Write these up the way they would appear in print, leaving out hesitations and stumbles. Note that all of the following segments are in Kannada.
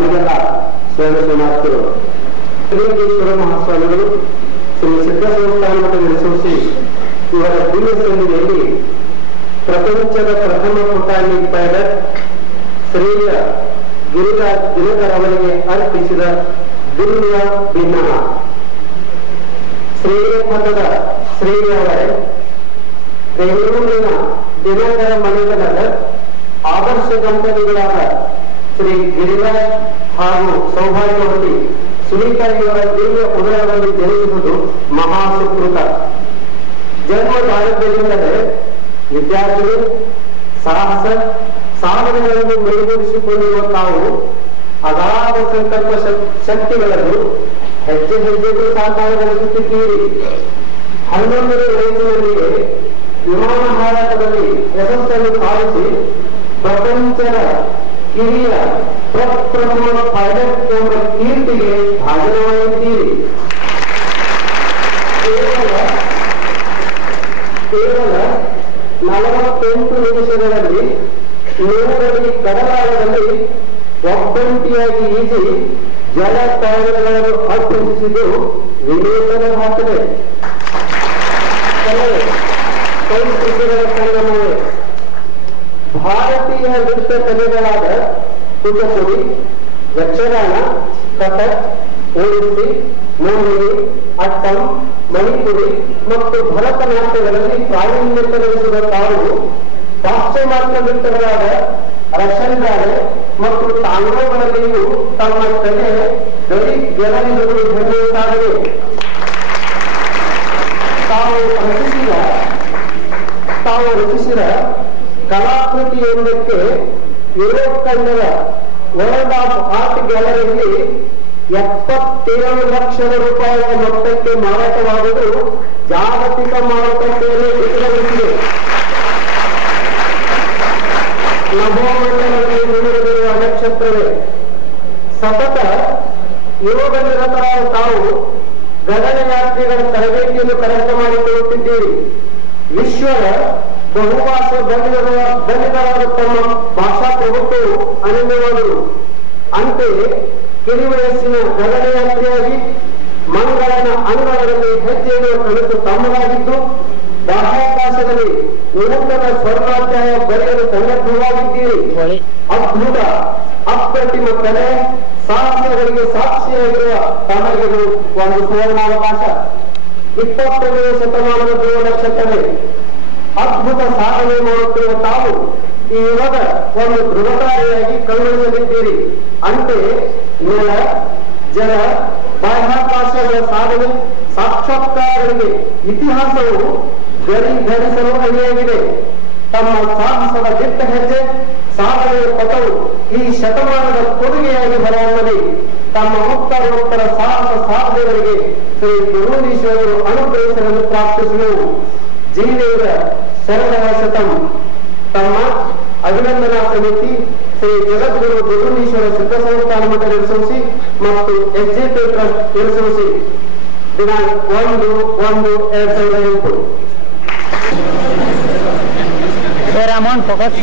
ತಮಗೆಲ್ಲ ಶರಣು ಶ್ರೀ ಮಹಾಸ್ವಾಮಿಗಳು ಶ್ರೀ ಸಿದ್ಧ ಸಂಸ್ಥಾನ ಮಠ ನಿರ್ಸೂಸಿ ಇವರ ದಿವ್ಯ ಸನ್ನಿಧಿಯಲ್ಲಿ ಪ್ರಪಂಚದ ಪ್ರಥಮ ಪುಟಾಣಿ ಪೈಲಟ್ ಶ್ರೀಯ ಗಿರಿರಾಜ್ ದಿನಕರ್ ಅವರಿಗೆ ಅರ್ಪಿಸಿದ ದಿವ್ಯ ಭಿನ್ನ ಶ್ರೇಯ ಮಠದ ಶ್ರೇಯವರೇ ಬೆಂಗಳೂರಿನ ದಿನಕರ ಮನೆತನದ ಆದರ್ಶ ದಂಪತಿಗಳಾದ ಶ್ರೀ ಗಿರಿರಾಜ್ ಹಾಗೂ ಸೌಭಾಗ್ಯವತಿ ಸುನೀತಾಯಿಯವರ ದಿವ್ಯ ಉದಯದಲ್ಲಿ ಜನಿಸುವುದು ಮಹಾ ಸುಕೃತ. ಜನ್ಮ ಭಾರತದಲ್ಲಿದ್ದರೆ ವಿದ್ಯಾರ್ಥಿಗಳು ಸಾಹಸ ಸಾಧನೆಗಳನ್ನು ಮೈಗೂಡಿಸಿಕೊಂಡಿರುವ ತಾವು ಅಗಾಧ ಸಂಕಲ್ಪ ಶಕ್ತಿಗಳನ್ನು ಹೆಜ್ಜೆ ಹೆಜ್ಜೆಗೂ ಸಾಕಾರಗೊಳಿಸುತ್ತಿದ್ದೀರಿ. 11ನೇ ವಯಸ್ಸಿನಲ್ಲಿಯೇ ವಿಮಾನ ಹಾರಾಟದಲ್ಲಿ ಯಶಸ್ಸನ್ನು ಸಾಧಿಸಿ ಪ್ರಪಂಚದ ಕಿರಿಯ ಪ್ರಪ್ರಥಮ ಪೈಲಟ್ ಎಂಬ ಕೀರ್ತಿಗೆ ಭಾಜನವಾಗಿದ್ದೀರಿ. ಕೇವಲ 48 ನಿಮಿಷಗಳಲ್ಲಿ 100 ಅಡಿ ಕಡಲಾಳದಲ್ಲಿ ಒಬ್ಬಂಟಿಯಾಗಿ ಈಜಿ ಜಲ ತಾಣಗಳನ್ನು ಅರ್ಪಿಸಿದ್ದು ವಿನೂತನವಾಗಿದೆ. ಸಂಸ್ಕೃತಿಗಳ ಸಂಗಮವೇ ಭಾರತೀಯ ನೃತ್ಯ ಕಲೆಗಳಾದ ಕುಚಪುಡಿ, ಯಕ್ಷಗಾನ, ಕಥಕ್, ಒಡಿಸ್ಸಿ, ಮೋಹಿನಿ, ಅಟ್ಟಂ, ಮಣಿಪುರಿ ಮತ್ತು ಭರತನಾಟ್ಯಗಳಲ್ಲಿ ಪ್ರಾವೀಣ್ಯತೆ ಗಳಿಸಿದ ತಾವು ಪಾಶ್ಚಿಮಾತ್ಯ ನೃತ್ಯಗಳಾದ ರಷ್ಯನ್ ಬ್ಯಾಲೆ ಮತ್ತು ತಾಂಗೋಗಳಲ್ಲಿಯೂ ತಮ್ಮ ಕಲೆ ಗೆಲುವಿರುವುದು ಹೆಮ್ಮೆಯ ಸಾಧನೆ. ತಾವು ರಚಿಸಿದ ಕಲಾಕೃತಿಯೊಂದಕ್ಕೆ ಯುರೋಪ್ ಖಂಡದ ವರ್ಲ್ಡ್ ಆಫ್ ಆರ್ಟ್ ಗ್ಯಾಲರಿಯಲ್ಲಿ 77 ಲಕ್ಷದ ರೂಪಾಯಿಗಳ ಮೊತ್ತಕ್ಕೆ ಮಾರಾಟವಾಗುವುದು ಜಾಗತಿಕ ಮಾರುಕಟ್ಟೆಯಲ್ಲಿ ವಿಫಲಗೊಂಡಿದೆ. ನಭೋಮಂಡಲದಲ್ಲಿ ಮುಳುಗಿರುವ ನಕ್ಷತ್ರವೇ ಸತತ ಯೋಗ ನಿರತರಾದ ತಾವು ಗಗನಯಾತ್ರಿಗಳ ತರಬೇತಿಯನ್ನು ಕರೆಕ್ಟ್ ಮಾಡಿಕೊಳ್ಳುತ್ತಿದ್ದೀರಿ. ವಿಶ್ವದ ಬಹುಭಾಷಾ ಬಲಿದರಾದ ತಮ್ಮ ಭಾಷಾ ಪ್ರಭುತ್ವವು ಅನನ್ಯವಾದರು. ಅಂತೆಯೇ ಕಿರಿವಯಸ್ಸಿನ ಗಗನಯಾತ್ರಿಯಾಗಿ ಮಂಗಳನ ಅಂಗಳದಲ್ಲಿ ಹೆಜ್ಜೆ ಇಡುವ ಕನಸು ತಮ್ಮದಾಗಿದ್ದು ಬಾಹ್ಯಾಕಾಶದಲ್ಲಿ ನೂತನ ಸ್ವರ್ಣಾಧ್ಯಾಯ ಬರೆಯಲು ಸನ್ನದ್ಧವಾಗಿದ್ದೀರಿ. ಅದ್ಭುತ ಅಪ್ರತಿಮ ಕಲೆ ಸಾಹಸಗಳಿಗೆ ಸಾಕ್ಷಿಯಾಗಿರುವ ತಮಗೆಗಳು ಒಂದು ಸುವರ್ಣಾವಕಾಶ. 21ನೇ ಶತಮಾನದ ಧ್ರುವ ನಕ್ಷತ್ರವೇ ಅದ್ಭುತ ಸಾಧನೆ ಮಾಡುತ್ತಿರುವ ತಾವು ಈ ಯುಗದ ಒಂದು ಧ್ರುವತಾರಿಯಾಗಿ ಕಳುಹಿಸಲಿದ್ದೀರಿ. ಅಂತೆಯೇ ನೆಲ, ಜಲ, ಬಾಹ್ಯಾಕಾಶಗಳ ಸಾಧನೆ ಸಾಕ್ಷಾತ್ಕಾರಗಳಿಗೆ ಇತಿಹಾಸವು ಧರಿಸಲು ಅಣಿಯಾಗಿದೆ. ತಮ್ಮ ಸಾಹಸದ ದಿಟ್ಟ ಹೆಜ್ಜೆ ಸಾಧನೆಯ ಪಥವು ಈ ಶತಮಾನದ ಕೊಡುಗೆಯಾಗಿ ಹೊರಹೊಮ್ಮಲಿ. ತಮ್ಮ ಉತ್ತರ ಸಾಹಸ ಸಾಧನೆಗಳಿಗೆ ಶ್ರೀ ಗುರುವೀಶ್ವರರು ಅನುಗ್ರಹಿಸಲು ಪ್ರಾರ್ಥಿಸುವುದು. ಜೀವೇರ ಶರಣರ ಶತಂ. ತಮ್ಮ ಅಭಿನಂದನಾ ಸಮಿತಿ ಶ್ರೀ ಜಗದ್ಗುರು ಗುರುವೀಶ್ವರ ಸಿದ್ಧ ಸಂಸ್ಥಾನ ಮಠ ನಿರ್ಸೂಸಿ ಮತ್ತು ಎಸ್ಜೆಪಿ ಟ್ರಸ್ಟ್ ನಿರ್ಸೂಸಿ ದಿನಾಂಕ 1/1/2008. Ramón, focus.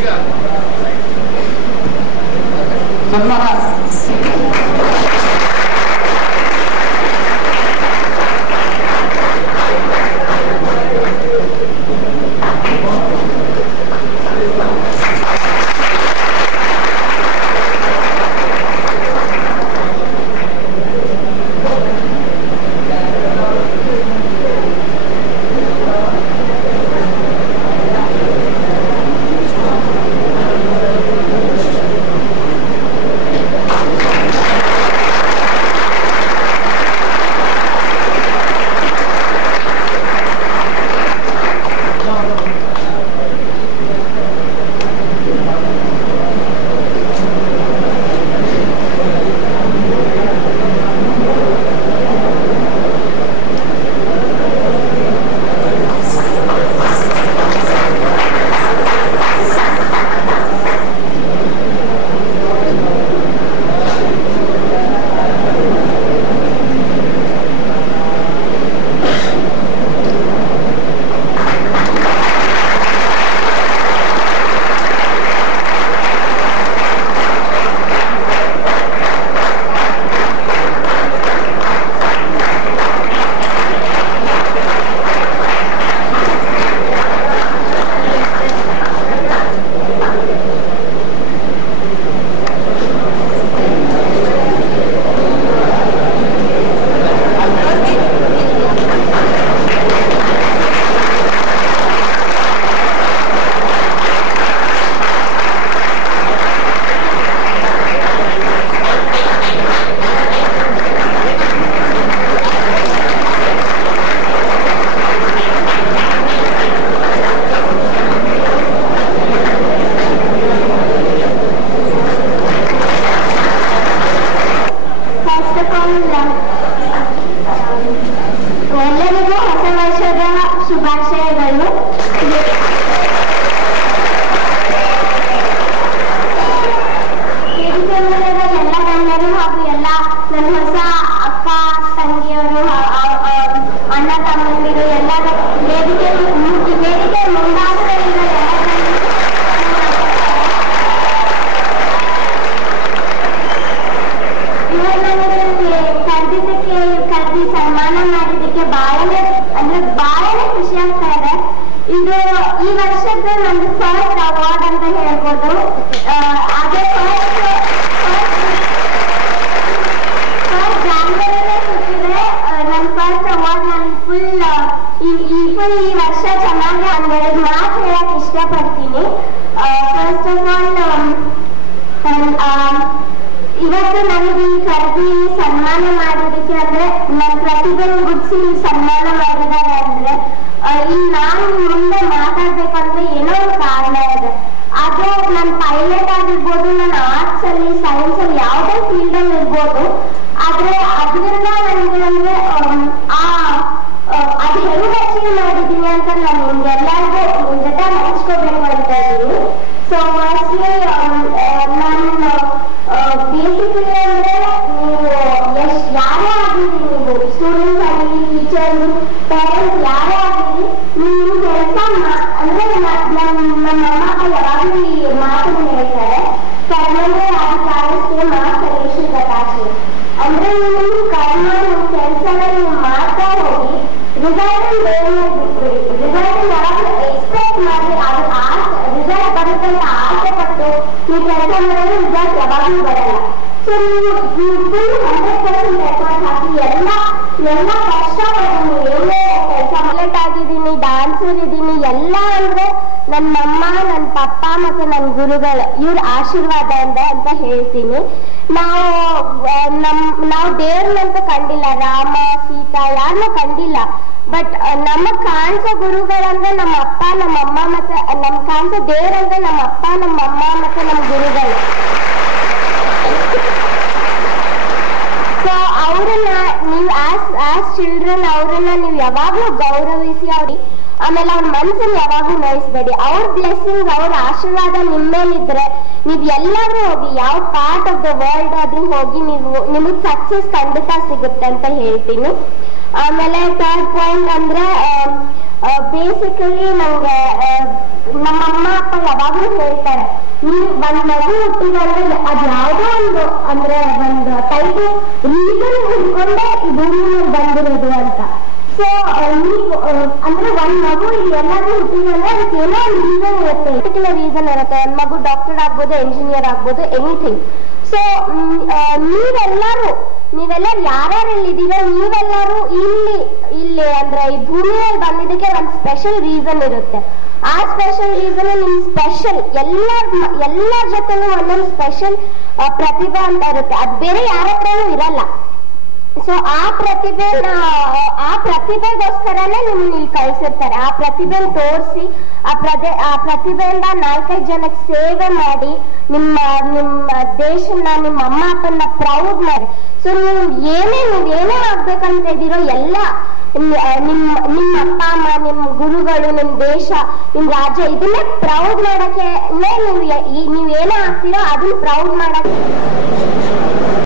ಎಲ್ಲರಿಗೂ ಹೊಸ ವರ್ಷದ ಶುಭಾಶಯಗಳು. ಎಲ್ಲ ಗಣ್ಯರು ಹಾಗೂ ಎಲ್ಲ ನನ್ನ ಹೊಸ ಅಕ್ಕ ತಂಗಿಯರು ಅಣ್ಣ ತಮ್ಮಂದಿರು ಎಲ್ಲರೂ ವೇದಿಕೆ ಮುಂದಾಗುವುದರಿಂದ ಕರೆದಿ ಸನ್ಮಾನ ಮಾಡಿದ್ದಕ್ಕೆ ಬಹಳನೇ ಖುಷಿ ಆಗ್ತಾ ಇದೆ. ಇದು ಈ ವರ್ಷದ ನಂದು ಫಸ್ಟ್ ಅವಾರ್ಡ್ ಅಂತ ಹೇಳ್ಬೋದು. ಅದೇ ಫಸ್ಟ್ ಜಾನ್ವರಿನೇ ಸಿಕ್ಕಿದೆ ನನ್ನ ಫಸ್ಟ್ ಅವಾರ್ಡ್. ನಾನು ಫುಲ್ ಈ ವರ್ಷ ಚೆನ್ನಾಗಿ ಒಂದೆರಡು ಮಾತು ಹೇಳಕ್ ಇಷ್ಟಪಡ್ತೀನಿ. ಫಸ್ಟ್ ಆಫ್ ಆಲ್ ಇವತ್ತು ನನಗೆ ಕರೆದಿ ಸನ್ಮಾನ ಮಾಡೋದಕ್ಕೆ ಅಂದ್ರೆ ನನ್ನ ಪ್ರತಿಭೆ ಗುಡ್ಸಿ ಸನ್ಮಾನ ಮಾಡಿದ್ದಾರೆ ಅಂದ್ರೆ ಇಲ್ಲಿ ನಾನು ಮುಂದೆ ಮಾತಾಡ್ಬೇಕಂದ್ರೆ ಏನೋ ಒಂದು ಕಾರಣ ಇದೆ. ಅದು ನನ್ನ ಪೈಲಟ್ ಆಗಿರ್ಬೋದು, ನನ್ನ ಆರ್ಟ್ಸ್ ಅಲ್ಲಿ ಸೈನ್ಸ್ ಅಲ್ಲಿ ಯಾವುದೇ ಫೀಲ್ಡ್ ಅಲ್ಲಿ ಇರ್ಬೋದು. ಆದ್ರೆ ಅದರಿಂದ ನನಗೆ ಅಂದ್ರೆ ಅದು ಹೆಂಗ್ ಅಚೀವ್ ಮಾಡಿದೀನಿ ಅಂತ ನಾನು ನಿಮ್ಗೆಲ್ಲರಿಗೂ ಜೊತೆ ಹಂಚ್ಕೋಬೇಕು ಅಂತ ಇದ್ದೀನಿ. ಸೊ ಫಸ್ಟ್ಲಿ ನಾನು ಬೇಸಿಕಲಿ ಅಂದ್ರೆ ನೀವು ಯಾರೇ ಆಗಿರಿ, ನೀವು ಸ್ಟೂಡೆಂಟ್ಸ್ ಆಗಿರಿ, ಟೀಚರ್ಸ್, ಪೇರೆಂಟ್ಸ್ ಯಾರೇ ಆಗಿರಿ, ನೀವು ಕೆಲಸ ಅಂದ್ರೆ ನಮ್ಮ ಅಮ್ಮ ಯಾವಾಗಲೂ ಈ ಮಾತನ್ನು ಹೇಳ್ತಾರೆ, ಕರ್ಮನೇ ಆದಿಕಾರಕ್ಕೆ ಮಾತರೇಶಿ ಕಟಾಕ್ಷಿ. ಅಂದ್ರೆ ನೀವು ಕರ್ಮ ನಿಮ್ಮ ಕೆಲಸನ ನೀವು ಮಾಡ್ತಾ ಹೋಗಿ ರಿಸಲ್ಟ್ ಬೇರೆ ಬಿಟ್ಬಿಡಿ. ರಿಸಲ್ಟ್ ಯಾವಾಗಲೂ ಎಕ್ಸ್ಪೆಕ್ಟ್ ಮಾಡಿ ಅದು ರಿಸಲ್ಟ್ ಬರುತ್ತೆ ಅಂತ ಆಸೆ ಪಟ್ಟು ನೀವು ಕೆಲಸ ಮಾಡಿದ್ರೆ ರಿಸಲ್ಟ್ ಯಾವಾಗಲೂ ಬರಲ್ಲ. ಸೊ ನೀವು ಫುಲ್ 100% ಎಫರ್ಟ್ ಹಾಕಿ ಎಲ್ಲ ಕಷ್ಟಪಟ್ಟು ಏನೇ ಕೆಲಸ ಪೈಲಟ್ ಆಗಿದ್ದೀನಿ, ಡಾನ್ಸರ್ ಇದ್ದೀನಿ, ಎಲ್ಲ ಅಂದ್ರೆ ನನ್ನ ಅಮ್ಮ, ನನ್ನ ಪಪ್ಪ ಮತ್ತೆ ನನ್ನ ಗುರುಗಳು ಇವ್ರ ಆಶೀರ್ವಾದ ಅಂತ ಹೇಳ್ತೀನಿ. ನಾವು ದೇವ್ರನ್ನಂತೂ ಕಂಡಿಲ್ಲ, ರಾಮ ಸೀತಾ ಯಾರನ್ನೂ ಕಂಡಿಲ್ಲ. ಬಟ್ ನಮಗ್ ಕಾಣಿಸೋ ಗುರುಗಳಂದ್ರೆ ನಮ್ಮ ಅಪ್ಪ ನಮ್ಮ ಅಮ್ಮ ಮತ್ತೆ ನಮ್ ಕಾಣಿಸೋ ದೇವ್ರಂದ್ರೆ ನಮ್ಮ ಅಪ್ಪ ನಮ್ಮ ಅಮ್ಮ ಮತ್ತೆ ನಮ್ಮ ಗುರುಗಳು. ಸೊ ಅವ್ರನ್ನ ನೀವು ಆಸ್ ಚಿಲ್ಡ್ರನ್ ಅವ್ರನ್ನ ನೀವು ಯಾವಾಗ್ಲೂ ಗೌರವಿಸಿ ಅವ್ರಿಗೆ, ಆಮೇಲೆ ಅವ್ರ ಮನ್ಸನ್ನ ಯಾವಾಗ್ಲೂ ನೋಯಿಸ್ಬೇಡಿ. ಅವ್ರ ಬ್ಲೆಸ್ಸಿಂಗ್ ಅವ್ರ ಆಶೀರ್ವಾದ ನಿಮ್ಮೇಲಿದ್ರೆ ನೀವ್ ಎಲ್ಲಾದ್ರೂ ಹೋಗಿ ಯಾವ ಪಾರ್ಟ್ ಆಫ್ ದ ವರ್ಲ್ಡ್ ಆದ್ರೂ ಹೋಗಿ ನಿಮಗ್ ಸಕ್ಸಸ್ ಖಂಡಿತ ಸಿಗುತ್ತೆ ಅಂತ ಹೇಳ್ತೀನಿ. ಆಮೇಲೆ ಥರ್ಡ್ ಪಾಯಿಂಟ್ ಅಂದ್ರೆ ಬೇಸಿಕಲಿ ನಂಗೆ ನಮ್ಮ ಅಮ್ಮ ಅಪ್ಪ ಯಾವಾಗ್ಲೂ ಹೇಳ್ತಾರೆ, ನೀವು ಒಂದ್ ಮಗು ಹುಟ್ಟಿದ್ರೆ ಅದ್ ಯಾವ್ದೋ ಒಂದು ಅಂದ್ರೆ ಒಂದು ಟೈಪ್ ರೀಸನ್ ಹಿಡ್ಕೊಂಡೆ ಈ ಭೂಮಿ ಬಂದಿರೋದು ಅಂತ. ಸೊ ನೀವು ಅಂದ್ರೆ ಒಂದ್ ಮಗು ಎಲ್ಲಾದ್ರೂ ಹುಟ್ಟಿದ್ರೆ ಅದಕ್ಕೆ ಏನೋ ಒಂದು ರೀಸನ್ ಇರುತ್ತೆ, ಪರ್ಟಿಕ್ಯುಲರ್ ರೀಸನ್ ಇರುತ್ತೆ. ಒಂದ್ ಮಗು ಡಾಕ್ಟರ್ ಆಗ್ಬೋದು, ಎಂಜಿನಿಯರ್ ಆಗ್ಬೋದು, ಎನಿಥಿಂಗ್. ಸೊ ನೀವೆಲ್ಲರೂ ಯಾರ್ಯಾರು ಇಲ್ಲಿದ್ದೀರೋ ನೀವೆಲ್ಲರೂ ಇಲ್ಲಿ ಅಂದ್ರೆ ಈ ಭೂಮಿಯಲ್ಲಿ ಬಂದಿದ್ದಕ್ಕೆ ಒಂದ್ ಸ್ಪೆಷಲ್ ರೀಸನ್ ಇರುತ್ತೆ. ಆ ಸ್ಪೆಷಲ್ ರೀಸನ್ ನಿಮ್ ಸ್ಪೆಷಲ್ ಎಲ್ಲರ ಜೊತೆನೂ ಒಂದೊಂದು ಸ್ಪೆಷಲ್ ಪ್ರತಿಭೆ ಅಂತ ಇರುತ್ತೆ. ಅದ್ ಬೇರೆ ಯಾರ ಹತ್ರನೂ ಇರಲ್ಲ. ಸೊ ಆ ಪ್ರತಿಭೆಗೋಸ್ಕರನೇ ನಿಮ್ನ ಇಲ್ಲಿ ಕಳ್ಸಿರ್ತಾರೆ. ಆ ಪ್ರತಿಭೆ ತೋರಿಸಿ ಆ ಪ್ರತಿಭೆಯಿಂದ 4-5 ಜನಕ್ಕೆ ಸೇವೆ ಮಾಡಿ ನಿಮ್ಮ ದೇಶನ ನಿಮ್ಮ ಅಮ್ಮ ಅಪ್ಪನ ಪ್ರೌಡ್ ಮಾಡಿ. ಸೊ ನೀವೇನೇ ಆಗ್ಬೇಕಂತ ಇದ್ದೀರೋ ಎಲ್ಲ ನಿಮ್ಮ ಅಪ್ಪ ಅಮ್ಮ, ನಿಮ್ ಗುರುಗಳು, ನಿಮ್ ದೇಶ, ನಿಮ್ ರಾಜ್ಯ ಇದನ್ನೇ ಪ್ರೌಡ್ ಮಾಡಕ್ಕೆ ನೀವೇನೇ ಆಗ್ತೀರೋ ಅದನ್ನ ಪ್ರೌಡ್ ಮಾಡಕ್ಕೆ